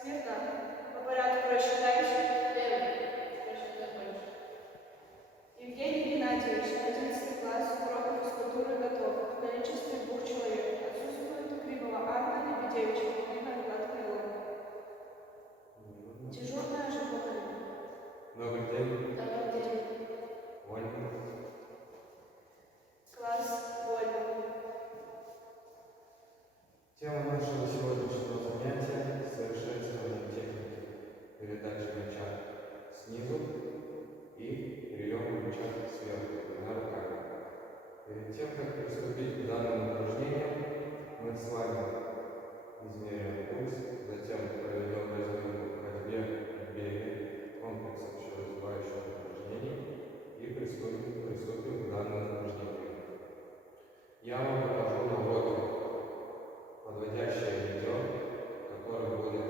Смирно. По порядку рассчитающих. Евгений Геннадьевич, 11 класс, урок физкультуры готов. В количестве 2 человек. Отсутствует Кримова Анна Лебедевич, Полина Влад Крылов. Дежурная Житлова. Добрый день. Добрый день. Вольно. Класс вольно. Тема нашего сегодняшнего занятия – совершенствование техники передачи мяча снизу и приема мяча сверху, двумя руками. Перед тем, как приступить к данному упражнению, мы с вами измерим пульс, затем проведем разминку в ходьбе и беге, комплекс общеразвивающих упражнений и приступим к данному упражнению. Я вам покажу наводку, подводящее видео, в котором будет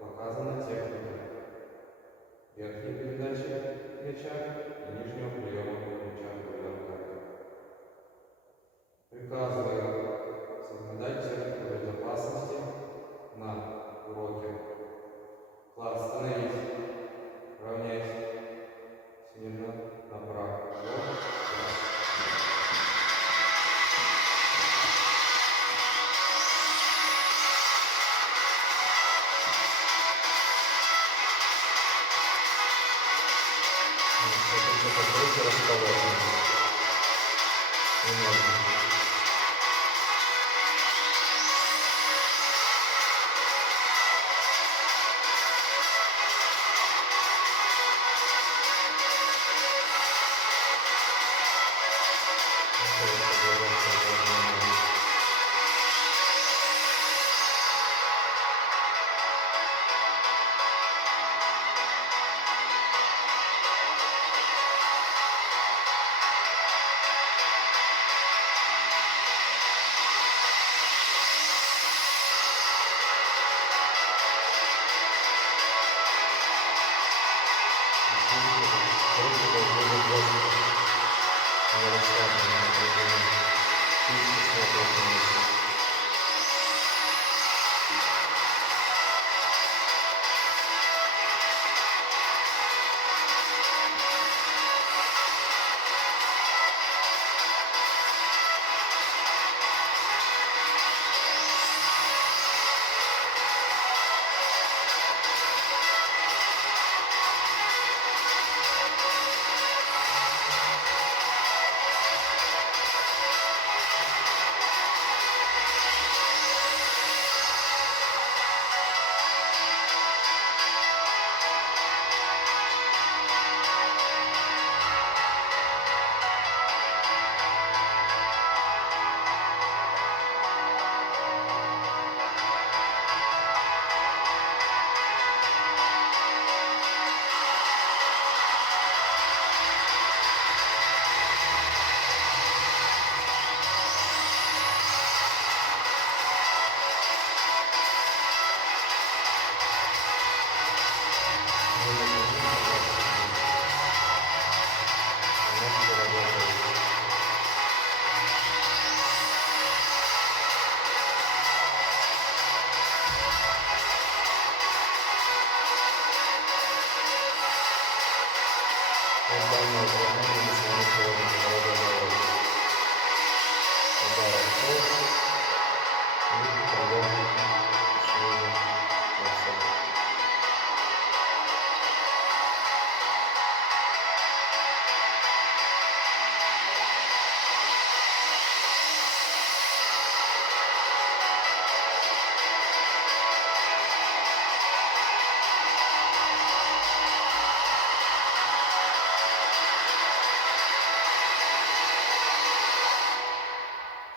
показана техника верхней передачи мяча и нижнего приема мяча двумя руками. Приказываю соблюдать технику безопасности на уроке. Класс, становись, равняйся, смирно, направо. Покройте расположение.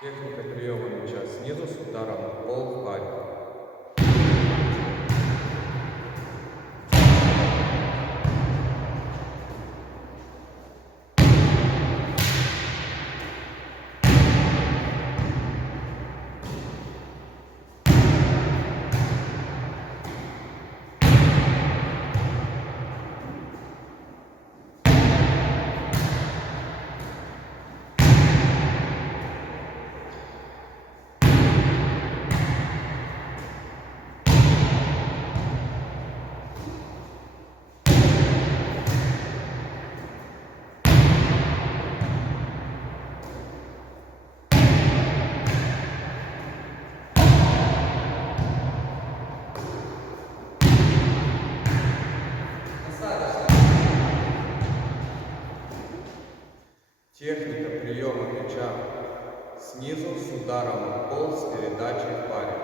Техника приема мяча снизу с ударом в пол в баре. Техника приема мяча снизу с ударом в пол с передачей в паре.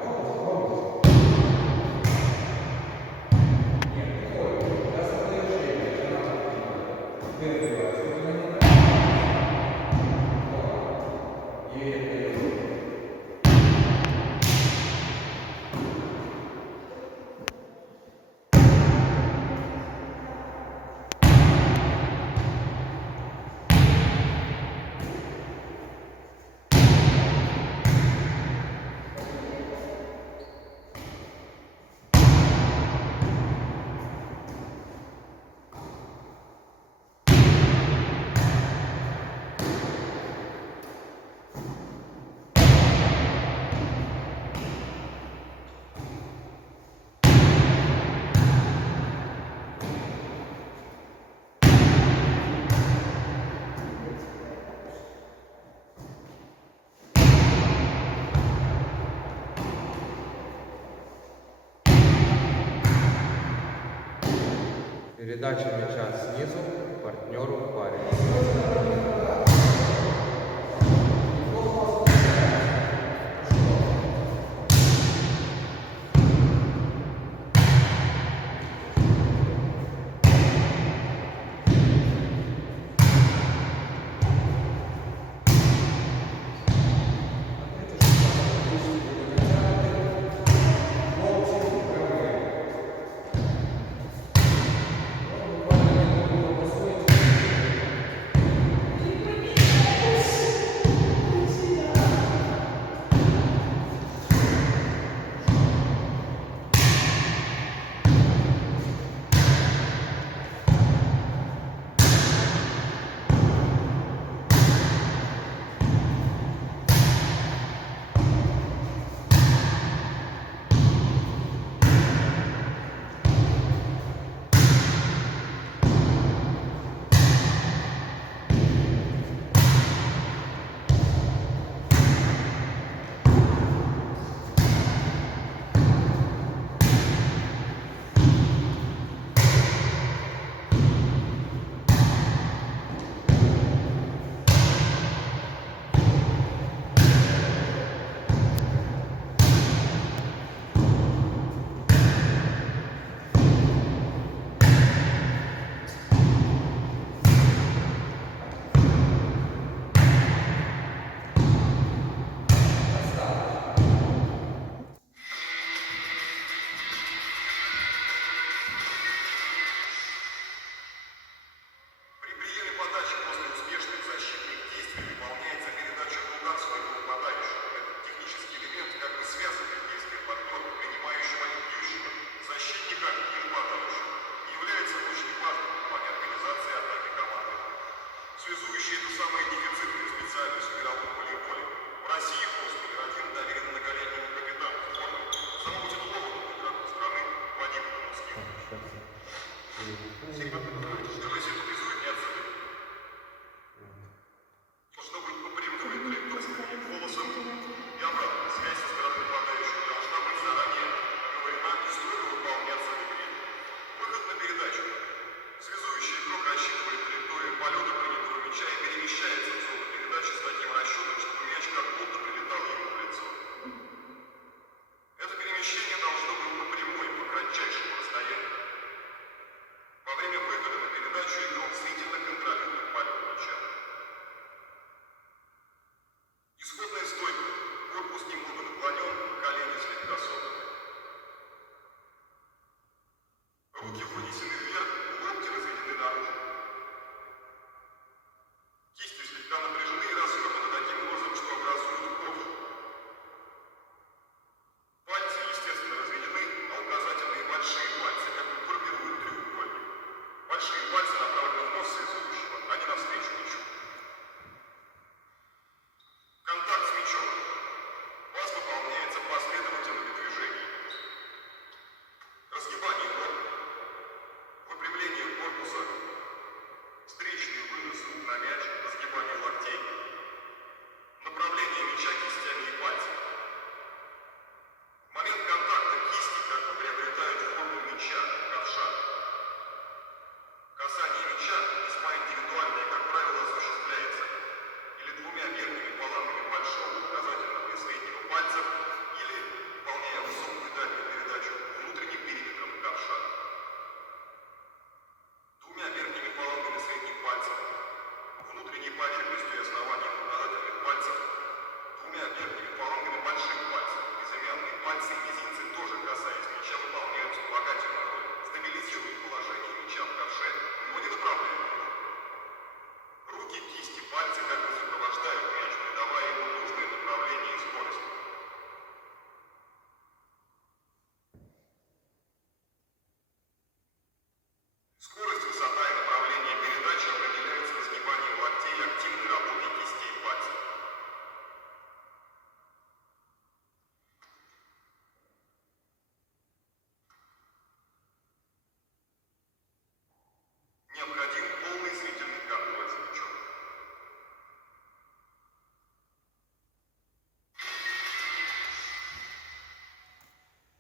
Передача мяча снизу партнеру в паре.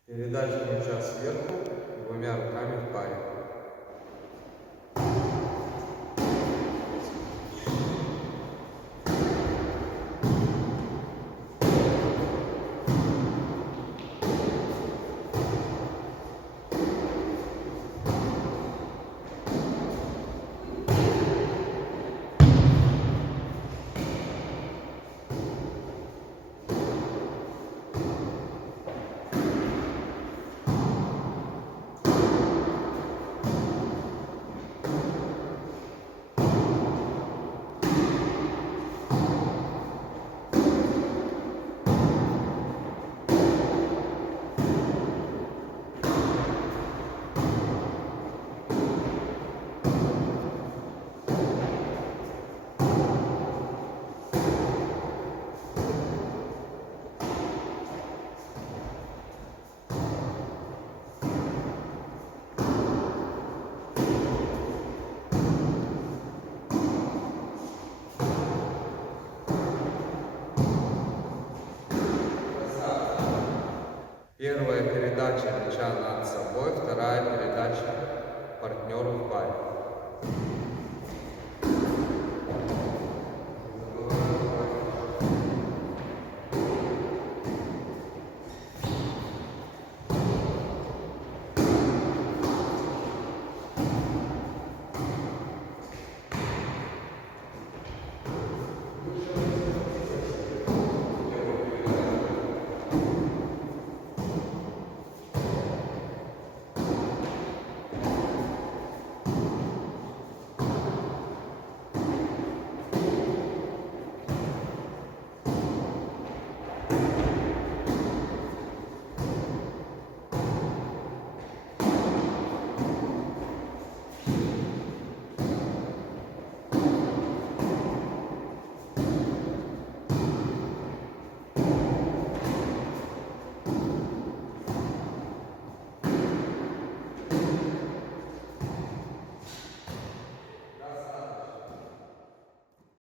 Передача мяча сверху двумя руками в паре. Первая передача мяча над собой, вторая передача партнеру в паре.